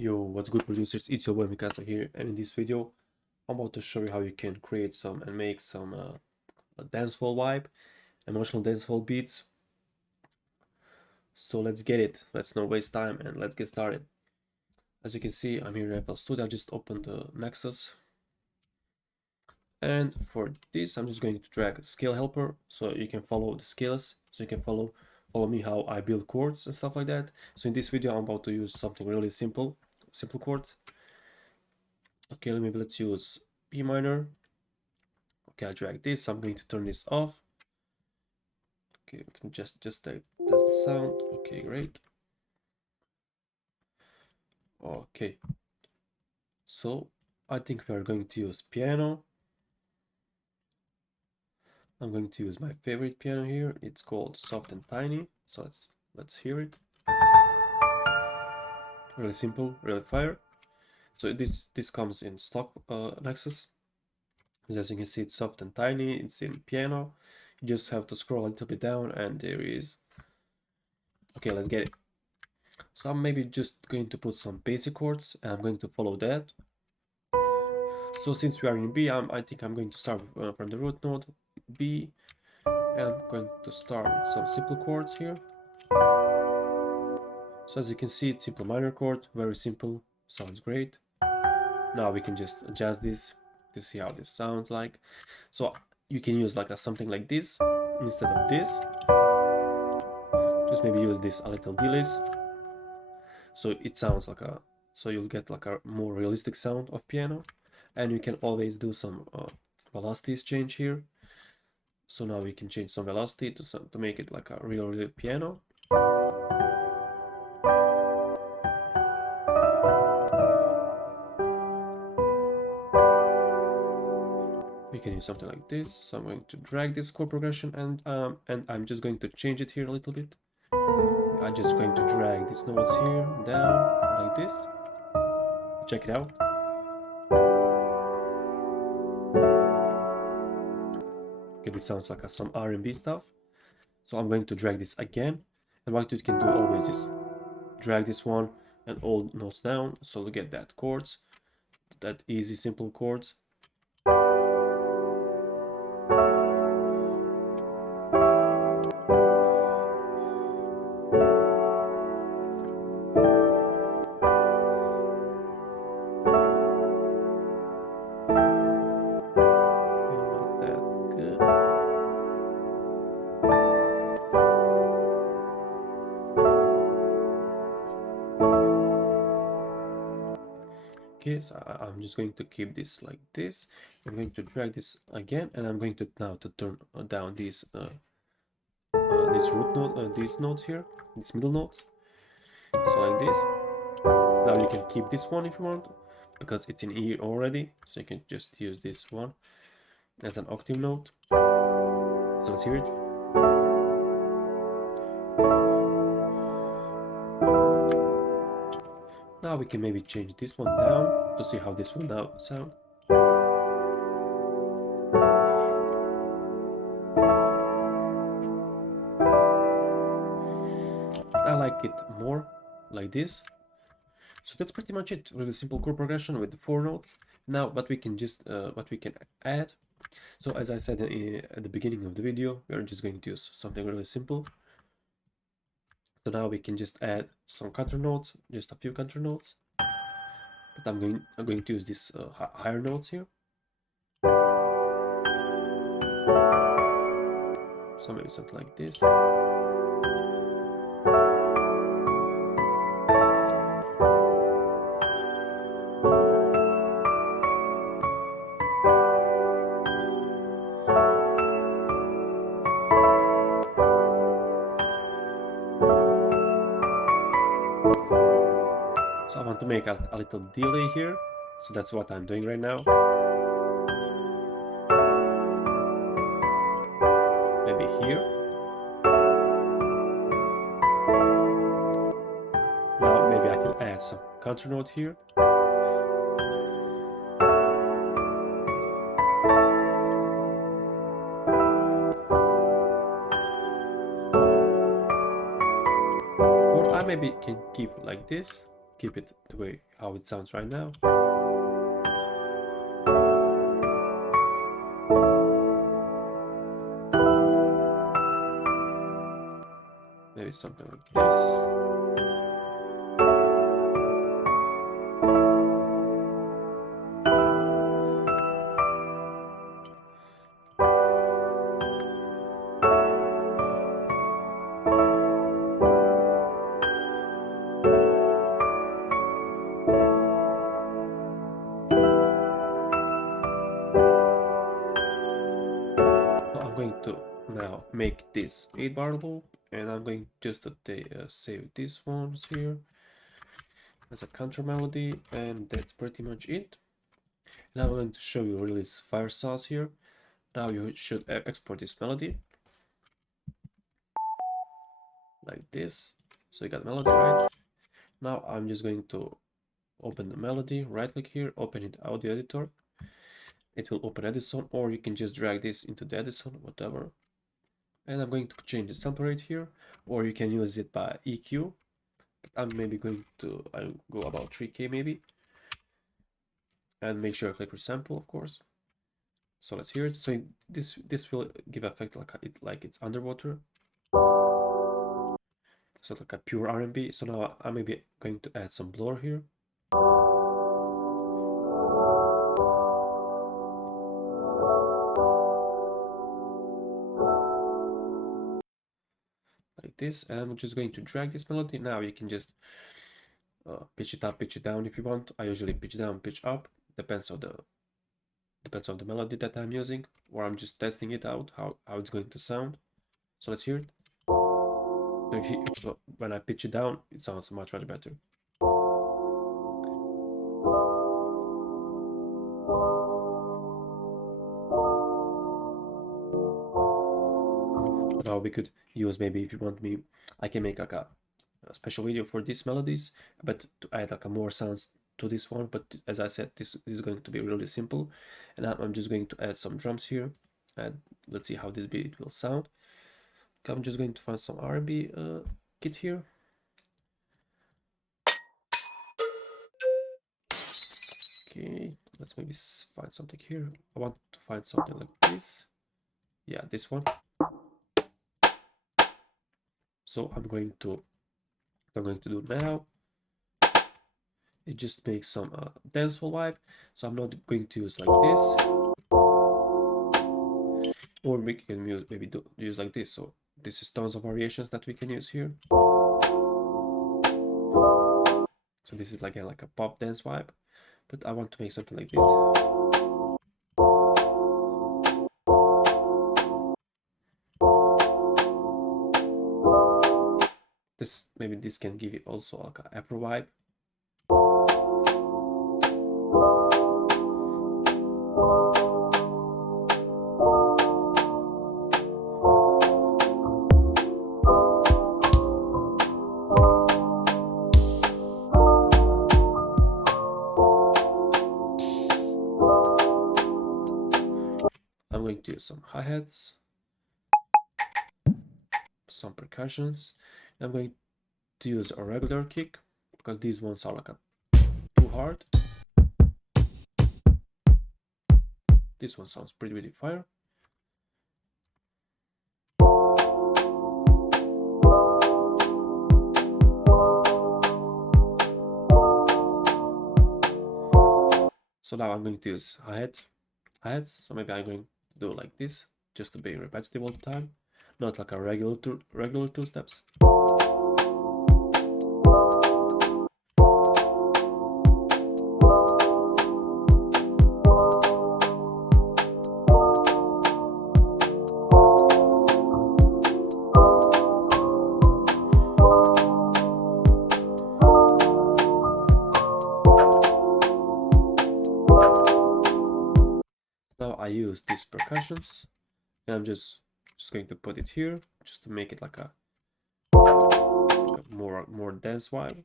Yo, what's good producers? It's your boy Mikasa here, and in this video, I'm about to show you how you can create some and make some a dancehall vibe, emotional dancehall beats. So let's get it. Let's not waste time and let's get started. As you can see, I'm here in FL Studio. I just opened the Nexus, and for this, I'm just going to drag a scale helper so you can follow the scales. So you can follow me how I build chords and stuff like that. So in this video, I'm about to use something really simple chords. Okay, let's use B minor. Okay, I drag this. So I'm going to turn this off. Okay, let me just test the sound. Okay, great. Okay, so I think we are going to use piano. I'm going to use my favorite piano here. It's called Soft and Tiny. So let's hear it. Really simple, really fire. So this comes in stock Nexus. As you can see, it's soft and tiny. It's in piano. You just have to scroll a little bit down, and there is. Okay, let's get it. So I'm maybe just going to put some basic chords, and I'm going to follow that. So since we are in B, I think I'm going to start from the root node B, and I'm going to start with some simple chords here. So as you can see, it's simple minor chord, very simple, sounds great. Now we can just adjust this to see how this sounds like. So you can use like something like this instead of this. Just maybe use this a little delays. So it sounds like so you'll get like a more realistic sound of piano. And you can always do some velocities change here. So now we can change some velocity to make it like a real piano. We can use something like this. So I'm going to drag this chord progression and I'm just going to change it here a little bit. I'm just going to drag these notes here down like this. Check it out. Okay, this sounds like some R&B stuff. So I'm going to drag this again. And what you can do always is drag this one and all notes down. So we get that chords, that easy, simple chords. Not that good. Okay, so I'm just going to keep this like this. I'm going to drag this again, and I'm going to now to turn down these this root note, these notes here, these middle notes. So like this. Now you can keep this one if you want, because it's in E already. So you can just use this one as an octave note. So let's hear it. Now we can maybe change this one down to see how this will now sound. I like it more like this. So that's pretty much it. Really simple chord progression with the 4 notes. Now, what we can add. So as I said at the beginning of the video, we are just going to use something really simple. So now we can just add some counter notes, just a few counter notes. But I'm going to use these higher notes here. So maybe something like this. So I want to make a little delay here. So that's what I'm doing right now. Maybe here. Now maybe I can add some counter note here. Or I maybe can keep like this. keep it the way how it sounds right now. Maybe something like this. So I'm going to now make this 8-bar loop, and I'm going just to save these ones here as a counter melody, and that's pretty much it. Now I'm going to show you release fire sauce here. Now you should export this melody like this. So you got melody, right? Now I'm just going to open the melody, right click here, open it audio editor. It will open Edison, or you can just drag this into the Edison, whatever. And I'm going to change the sample rate here, or you can use it by EQ. But I'm maybe going to go about 3K maybe. And make sure I click resample, of course. So let's hear it. So this will give effect like it's underwater. So like a pure R&B. So now I'm maybe going to add some blur here. Like this, and I'm just going to drag this melody. Now you can just pitch it up, pitch it down if you want. I usually pitch down, pitch up. Depends on the melody that I'm using, or I'm just testing it out how it's going to sound. So let's hear it. So when I pitch it down, it sounds much better. Now we could use, maybe if you want me, I can make like a special video for these melodies, but to add like a more sounds to this one. But as I said, this is going to be really simple, and I'm just going to add some drums here, and let's see how this beat will sound. I'm just going to find some R&B kit here. Okay, let's maybe find something here. I want to find something like this. Yeah, this one. So I'm going to do now. It just makes some dancehall vibe. So I'm not going to use like this, or we can use use like this. So this is tons of variations that we can use here. So this is like a pop dance vibe, but I want to make something like this. Maybe this can give it also like a Afro vibe. I'm going to use some hi-hats, some percussions. I'm going to use a regular kick because these ones are like too hard. This one sounds pretty fire. So now I'm going to use hi-hats. So maybe I'm going to do like this, just to be repetitive all the time, not like a regular two steps. Now I use these percussions, and I'm just going to put it here, just to make it like a more dance vibe.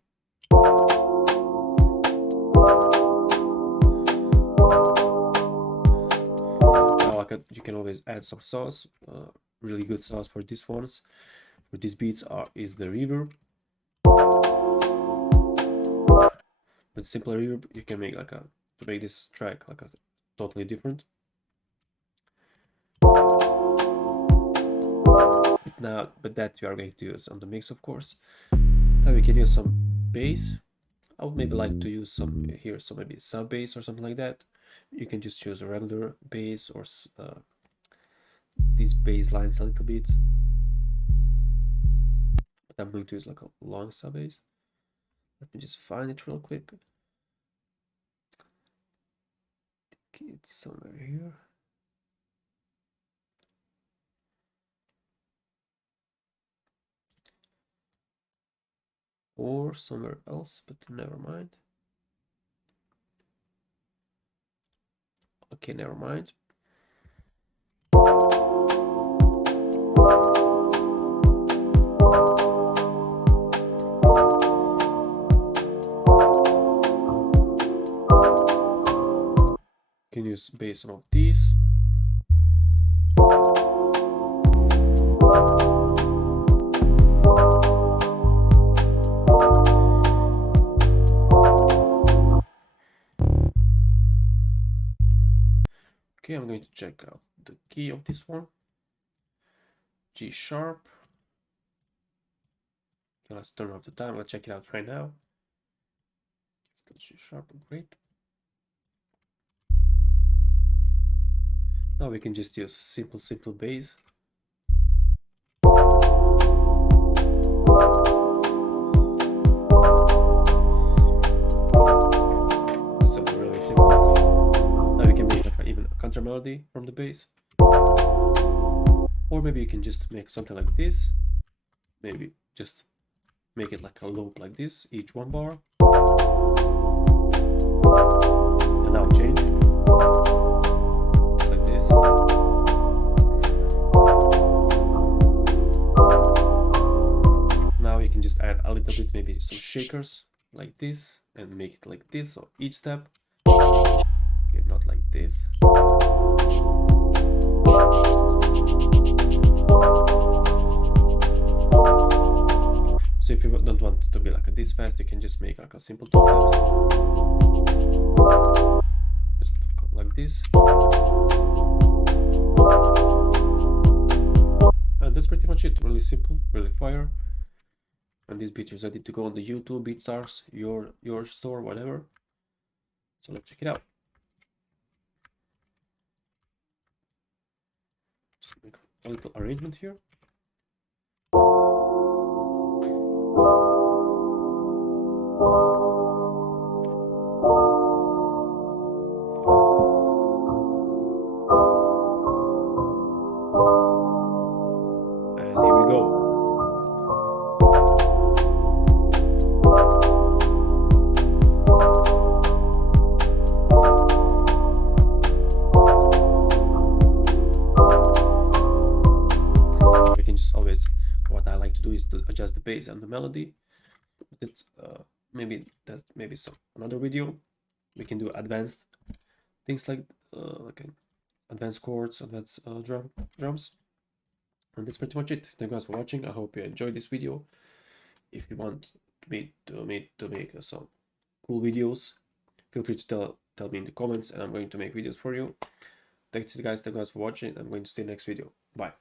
Now you can always add some sauce. Really good sauce for these ones, for these beats is the reverb. With simple reverb, you can make like to make this track like a totally different. But that you are going to use on the mix, of course. Now we can use some bass. I would maybe like to use some here, so maybe sub bass or something like that. You can just use a regular bass or these bass lines a little bit. But I'm going to use like a long sub bass. Let me just find it real quick. I think it's somewhere here. Or somewhere else, but never mind. Okay, never mind. Can use bass on these. Okay, I'm going to check out the key of this one. G sharp. Okay, let's turn off the time. Let's check it out right now. Still G sharp, great. Now we can just use simple bass. So really simple. Now we can make like even a counter melody from the bass. Or maybe you can just make something like this. Maybe just make it like a loop like this, each one bar. And now change. Like this. Now you can just add a little bit, maybe some shakers like this, and make it like this, so each step. Okay, not like this. So if you don't want it to be like this fast, you can just make like a simple two steps. Just like this. And that's pretty much it. Really simple, really fire. And this beat is ready to go on the YouTube, BeatStars, your store, whatever. So let's check it out. Just make a little arrangement here. And here we go. We can just always, what I like to do is to adjust the bass and the melody. It's maybe some another video. We can do advanced things like advanced chords, advanced drums. And that's pretty much it. Thank you guys for watching. I hope you enjoyed this video. If you want me to make some cool videos, feel free to tell me in the comments, and I'm going to make videos for you. Thanks guys. Thank you guys for watching. I'm going to see you next video. Bye.